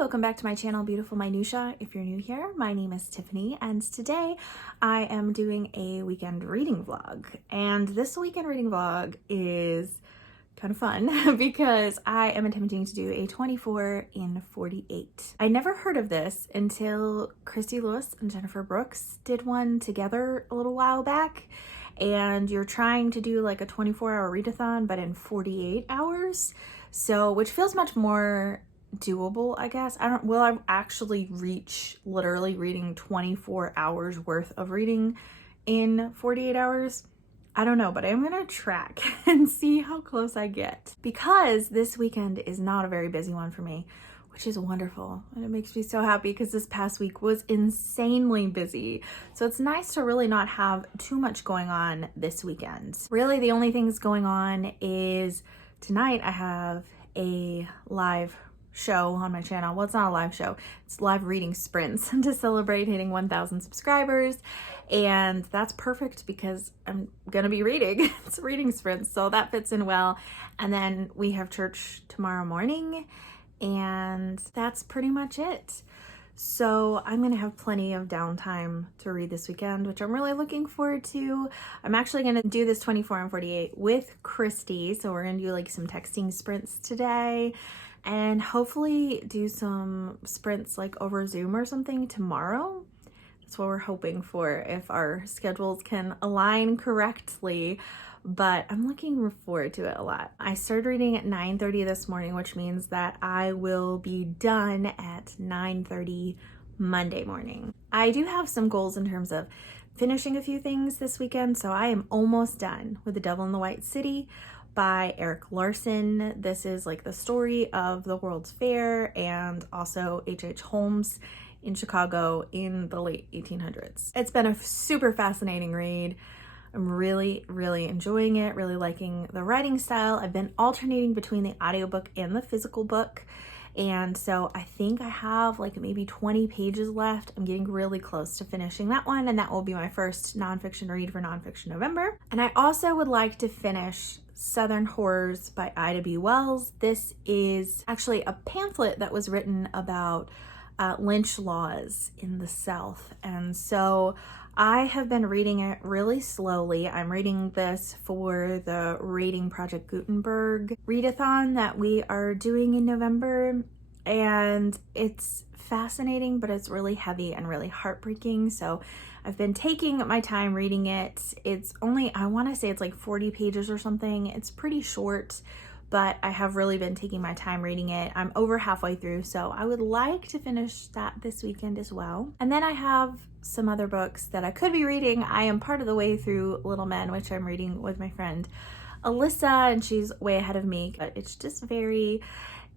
welcome back to my channel, Beautiful Minutia. If you're new here, my name is Tiffany, and today I am doing a weekend reading vlog. And this weekend reading vlog is kind of fun because I am attempting to do a 24 in 48. I never heard of this until Christy Lewis and Jennifer Brooks did one together a little while back. And you're trying to do like a 24-hour readathon, but in 48 hours. So, which feels much more doable, I guess. Will I actually reach literally reading 24 hours worth of reading in 48 hours? I don't know, but I'm gonna track and see how close I get, because this weekend is not a very busy one for me, which is wonderful. And it makes me so happy because this past week was insanely busy. So it's nice to really not have too much going on this weekend. Really, the only things going on is tonight I have a live show on my channel. Well, it's not a live show, it's live reading sprints to celebrate hitting 1,000 subscribers, and that's perfect because I'm gonna be reading. It's reading sprints, so that fits in well. And then we have church tomorrow morning, and that's pretty much it. So I'm gonna have plenty of downtime to read this weekend, which I'm really looking forward to. I'm actually gonna do this 24 and 48 with Christy, so we're gonna do like some texting sprints today, and hopefully do some sprints like over Zoom or something tomorrow. That's what we're hoping for, if our schedules can align correctly, but I'm looking forward to it a lot. I started reading at 9:30 this morning, which means that I will be done at 9:30 Monday morning. I do have some goals in terms of finishing a few things this weekend, so I am almost done with The Devil in the White City by Eric Larson. This is like the story of the World's Fair and also H.H. Holmes in Chicago in the late 1800s. It's been a super fascinating read. I'm really enjoying it, really liking the writing style. I've been alternating between the audiobook and the physical book. And so I think I have like maybe 20 pages left. I'm getting really close to finishing that one, and that will be my first nonfiction read for Nonfiction November. And I also would like to finish Southern Horrors by Ida B. Wells. This is actually a pamphlet that was written about lynch laws in the South. And so I have been reading it really slowly. I'm reading this for the Rating Project Gutenberg readathon that we are doing in November. And it's fascinating, but it's really heavy and really heartbreaking. So I've been taking my time reading it. It's only, I want to say it's like 40 pages or something. It's pretty short, but I have really been taking my time reading it. I'm over halfway through, so I would like to finish that this weekend as well. And then I have some other books that I could be reading. I am part of the way through Little Men, which I'm reading with my friend Alyssa, and she's way ahead of me, but it's just very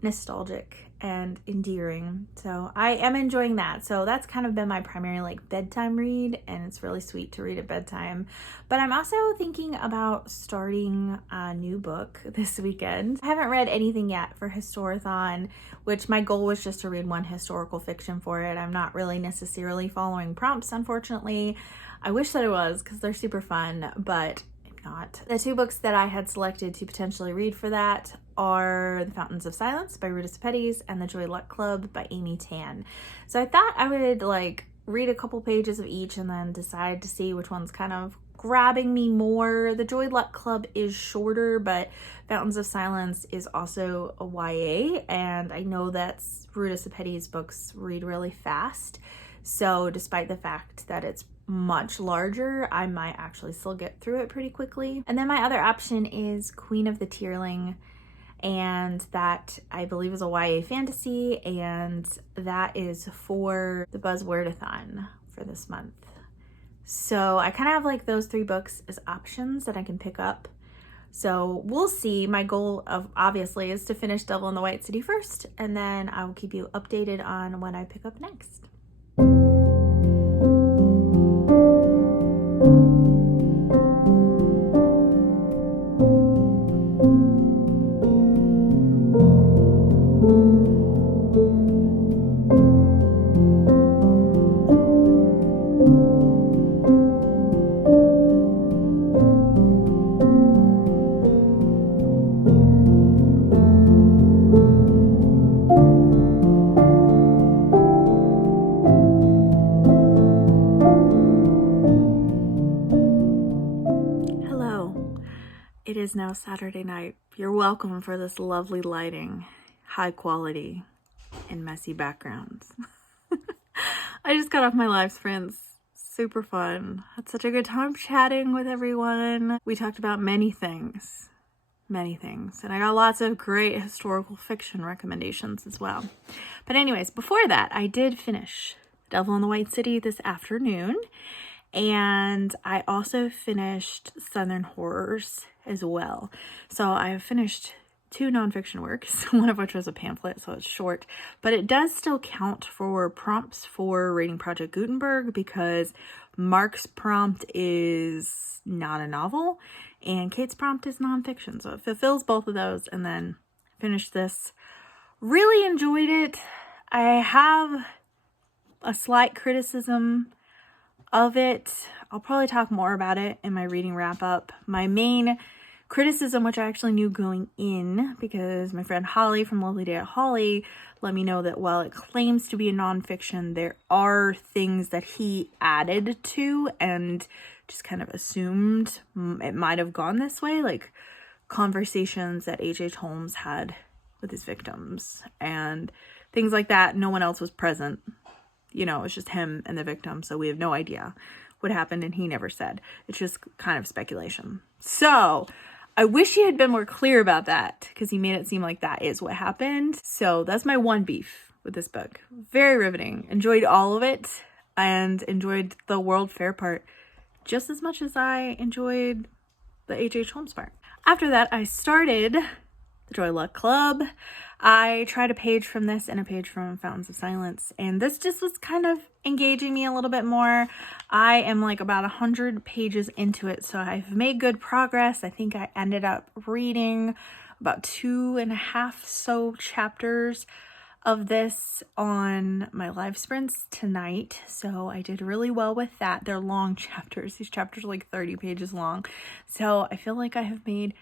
nostalgic and endearing. So I am enjoying that. So that's kind of been my primary like bedtime read, and it's really sweet to read at bedtime. But I'm also thinking about starting a new book this weekend. I haven't read anything yet for Historathon, which my goal was just to read one historical fiction for it. I'm not really necessarily following prompts, unfortunately. I wish that I was, because they're super fun, but not. The two books that I had selected to potentially read for that are The Fountains of Silence by Ruta Sepetys and The Joy Luck Club by Amy Tan. So I thought I would like read a couple pages of each and then decide to see which one's kind of grabbing me more. The Joy Luck Club is shorter, but Fountains of Silence is also a YA, and I know that Ruta Sepetys books read really fast. So despite the fact that it's much larger, I might actually still get through it pretty quickly. And then my other option is Queen of the Tearling, and that I believe is a YA fantasy, and that is for the Buzzwordathon for this month. So I kind of have like those three books as options that I can pick up. So we'll see. My goal of obviously is to finish Devil in the White City first, and then I will keep you updated on what I pick up next. It is now Saturday night. You're welcome for this lovely lighting, high quality, and messy backgrounds. I just got off my live sprints. Super fun. Had such a good time chatting with everyone. We talked about many things. And I got lots of great historical fiction recommendations as well. But anyways, before that, I did finish Devil in the White City this afternoon. And I also finished Southern Horrors as well. So I finished 2 nonfiction works, one of which was a pamphlet, so it's short, but it does still count for prompts for Rating Project Gutenberg because Mark's prompt is not a novel and Kate's prompt is nonfiction. So it fulfills both of those. And then finished this. Really enjoyed it. I have a slight criticism of it. I'll probably talk more about it in my reading wrap up. My main criticism, which I actually knew going in because my friend Holly from Lovely Day at Holly let me know that while it claims to be a nonfiction, there are things that he added to and just kind of assumed it might have gone this way, like conversations that H.H. Holmes had with his victims and things like that. No one else was present. You know, it's just him and the victim, so we have no idea what happened, and he never said. It's just kind of speculation. So I wish he had been more clear about that because he made it seem like that is what happened. So that's my one beef with this book. Very riveting. Enjoyed all of it and enjoyed the World Fair part just as much as I enjoyed the H.H. Holmes part. After that, I started the Joy Luck Club. I tried a page from this and a page from Fountains of Silence, and this just was kind of engaging me a little bit more. I am like about 100 pages into it, so I've made good progress. I think I ended up reading about 2.5 so chapters of this on my live sprints tonight, so I did really well with that. They're long chapters. These chapters are like 30 pages long, so I feel like I have made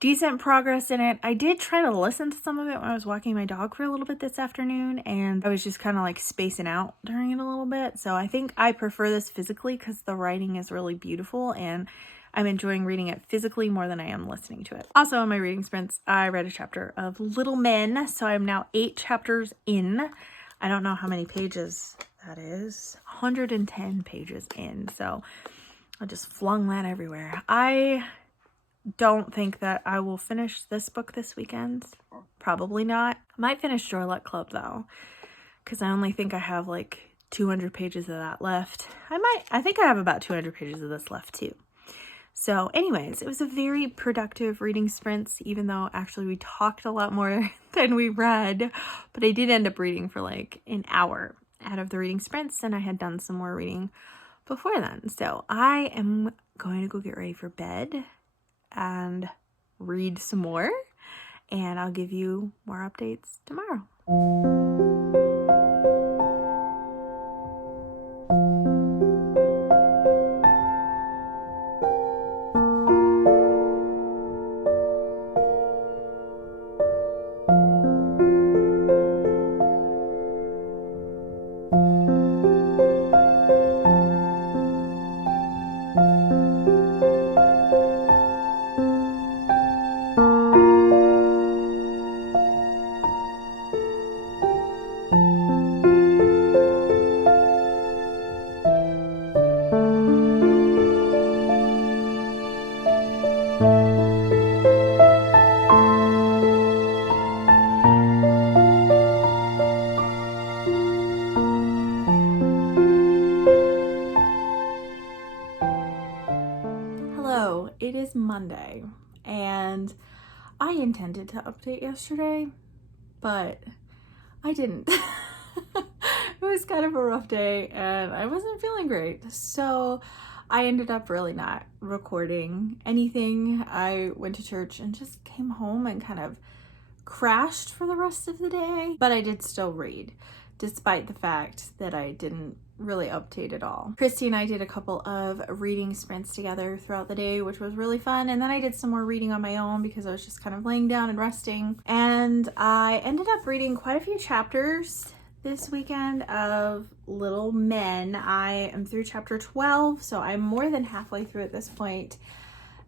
decent progress in it. I did try to listen to some of it when I was walking my dog for a little bit this afternoon, and I was just kind of like spacing out during it a little bit. So I think I prefer this physically because the writing is really beautiful and I'm enjoying reading it physically more than I am listening to it. Also in my reading sprints, I read a chapter of Little Men. So I'm now 8 chapters in. I don't know how many pages that is. 110 pages in. So I just flung that everywhere. I don't think that I will finish this book this weekend. Probably not. I might finish Joy Luck Club though, because I only think I have like 200 pages of that left. I think I have about 200 pages of this left too. So anyways, it was a very productive reading sprints, even though actually we talked a lot more than we read, but I did end up reading for like an hour out of the reading sprints, and I had done some more reading before then. So I am going to go get ready for bed and read some more, and I'll give you more updates tomorrow. It is Monday, and I intended to update yesterday, but I didn't. It was kind of a rough day, and I wasn't feeling great, so I ended up really not recording anything. I went to church and just came home and kind of crashed for the rest of the day, but I did still read, despite the fact that I didn't really update at all. Christy and I did a couple of reading sprints together throughout the day, which was really fun, and then I did some more reading on my own because I was just kind of laying down and resting, and I ended up reading quite a few chapters this weekend of Little Men. I am through chapter 12, so I'm more than halfway through at this point,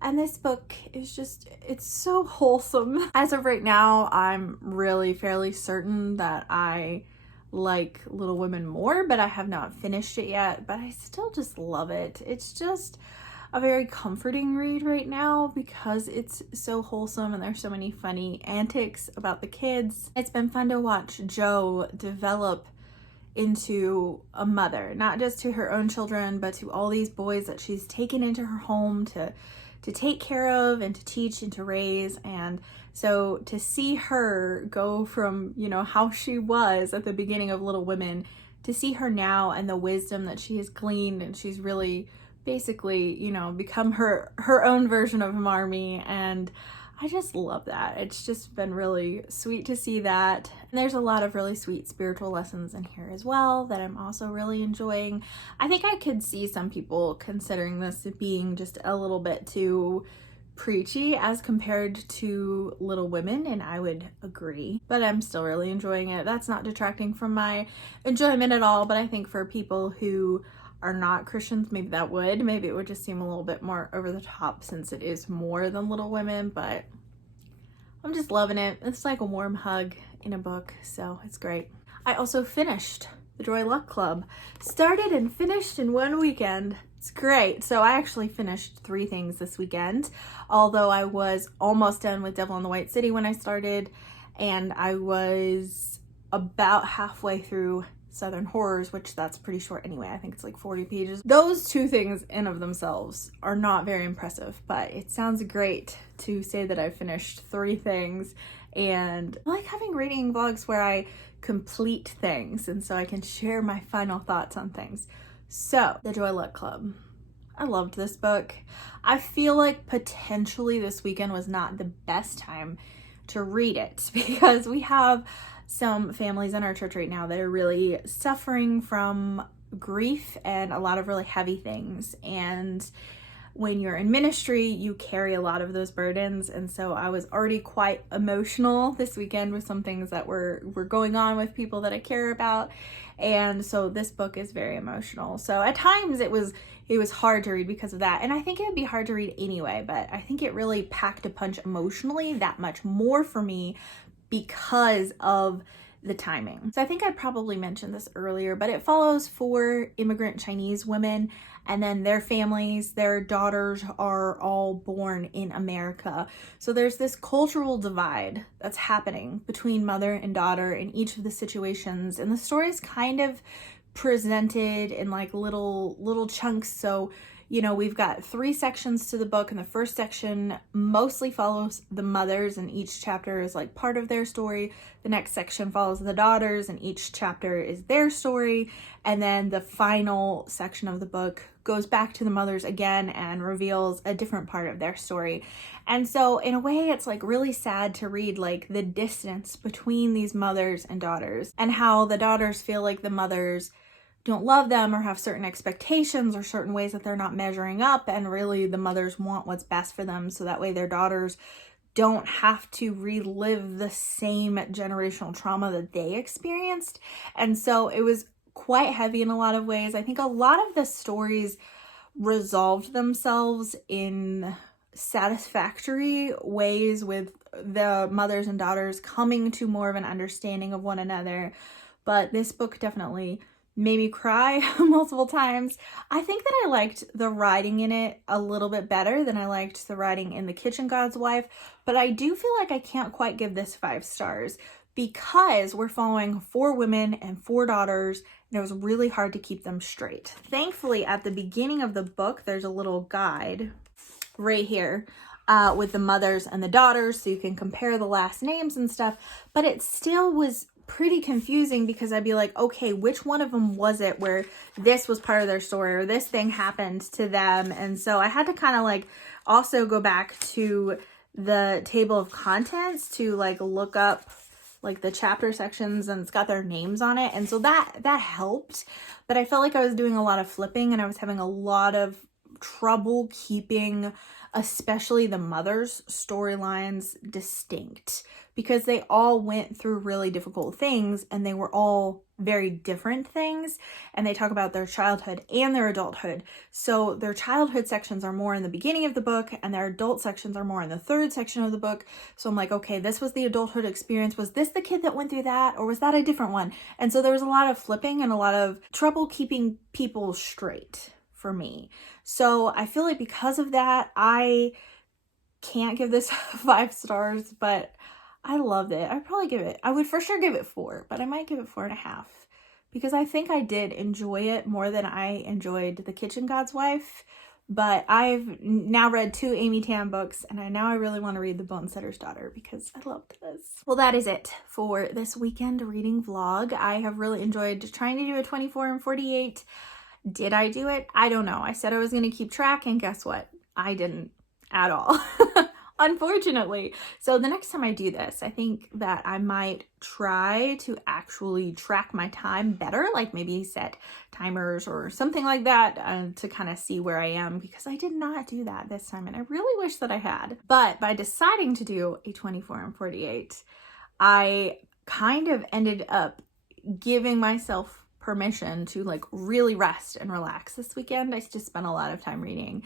And this book is just, it's so wholesome. As of right now, I'm really fairly certain that I like Little Women more, but I have not finished it yet, but I still just love it. It's just a very comforting read right now because it's so wholesome and there's so many funny antics about the kids. It's been fun to watch Jo develop into a mother, not just to her own children, but to all these boys that she's taken into her home to take care of and to teach and to raise. And so to see her go from, you know, how she was at the beginning of Little Women to see her now and the wisdom that she has gleaned, and she's really basically, you know, become her own version of Marmee, and I just love that. It's just been really sweet to see that. And there's a lot of really sweet spiritual lessons in here as well that I'm also really enjoying. I think I could see some people considering this being just a little bit too preachy as compared to Little Women, and I would agree, but I'm still really enjoying it. That's not detracting from my enjoyment at all, but I think for people who are not Christians, maybe it would just seem a little bit more over the top since it is more than Little Women, but I'm just loving it. It's like a warm hug in a book, so it's great. I also finished the Joy Luck Club. Started and finished in one weekend. It's great. So I actually finished 3 things this weekend, although I was almost done with Devil in the White City when I started, and I was about halfway through Southern Horrors, which that's pretty short anyway. I think it's like 40 pages. Those 2 things in of themselves are not very impressive, but it sounds great to say that I finished 3 things, and I like having reading vlogs where I complete things and so I can share my final thoughts on things. So, the Joy Luck Club. I loved this book. I feel like potentially this weekend was not the best time to read it because we have some families in our church right now that are really suffering from grief and a lot of really heavy things. And when you're in ministry, you carry a lot of those burdens. And so I was already quite emotional this weekend with some things that were going on with people that I care about. And so this book is very emotional. So at times it was hard to read because of that. And I think it would be hard to read anyway, but I think it really packed a punch emotionally that much more for me because of the timing. So I think I probably mentioned this earlier, but it follows 4 immigrant Chinese women and then their families. Their daughters are all born in America. So there's this cultural divide that's happening between mother and daughter in each of the situations. And the story is kind of presented in like little chunks. So, you know, we've got 3 sections to the book, and the first section mostly follows the mothers, and each chapter is like part of their story. The next section follows the daughters, and each chapter is their story. And then the final section of the book goes back to the mothers again and reveals a different part of their story. And so in a way, it's like really sad to read like the distance between these mothers and daughters, and how the daughters feel like the mothers don't love them or have certain expectations or certain ways that they're not measuring up, and really the mothers want what's best for them so that way their daughters don't have to relive the same generational trauma that they experienced. And so it was quite heavy in a lot of ways. I think a lot of the stories resolved themselves in satisfactory ways, with the mothers and daughters coming to more of an understanding of one another. But this book definitely made me cry multiple times. I think that I liked the writing in it a little bit better than I liked the writing in The Kitchen God's Wife, but I do feel like I can't quite give this 5 stars because we're following 4 women and 4 daughters, and it was really hard to keep them straight. Thankfully, at the beginning of the book, there's a little guide right here with the mothers and the daughters, so you can compare the last names and stuff, but it still was pretty confusing because I'd be like, okay, which one of them was it where this was part of their story or this thing happened to them? And so I had to kind of like also go back to the table of contents to like look up like the chapter sections, and it's got their names on it. And so that helped, but I felt like I was doing a lot of flipping and I was having a lot of trouble keeping especially the mother's storylines distinct, because they all went through really difficult things and they were all very different things, and they talk about their childhood and their adulthood. So their childhood sections are more in the beginning of the book and their adult sections are more in the third section of the book. So I'm like, okay, this was the adulthood experience. Was this the kid that went through that, or was that a different one? And so there was a lot of flipping and a lot of trouble keeping people straight for me. So I feel like because of that, I can't give this 5 stars, but I loved it. I would for sure give it 4, but I might give it 4.5 because I think I did enjoy it more than I enjoyed The Kitchen God's Wife. But I've now read 2 Amy Tan books, and I really want to read The Bonesetter's Daughter because I loved this. Well, that is it for this weekend reading vlog. I have really enjoyed trying to do a 24 and 48. Did I do it? I don't know. I said I was going to keep track, and guess what? I didn't at all. Unfortunately. So the next time I do this, I think that I might try to actually track my time better, like maybe set timers or something like that to kind of see where I am, because I did not do that this time and I really wish that I had. But by deciding to do a 24 and 48, I kind of ended up giving myself permission to like really rest and relax this weekend. I just spent a lot of time reading.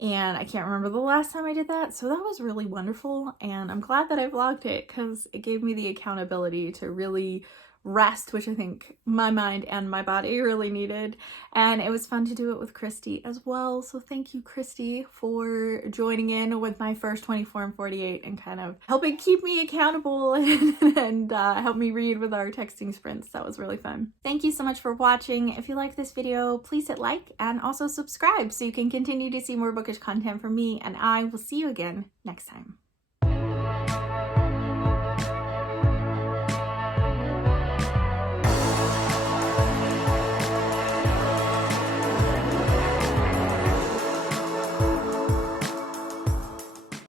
And I can't remember the last time I did that. So that was really wonderful. And I'm glad that I vlogged it because it gave me the accountability to really rest, which I think my mind and my body really needed. And it was fun to do it with Christy as well. So thank you, Christy, for joining in with my first 24 and 48 and kind of helping keep me accountable and help me read with our texting sprints. That was really fun. Thank you so much for watching. If you liked this video, please hit like and also subscribe so you can continue to see more bookish content from me, and I will see you again next time.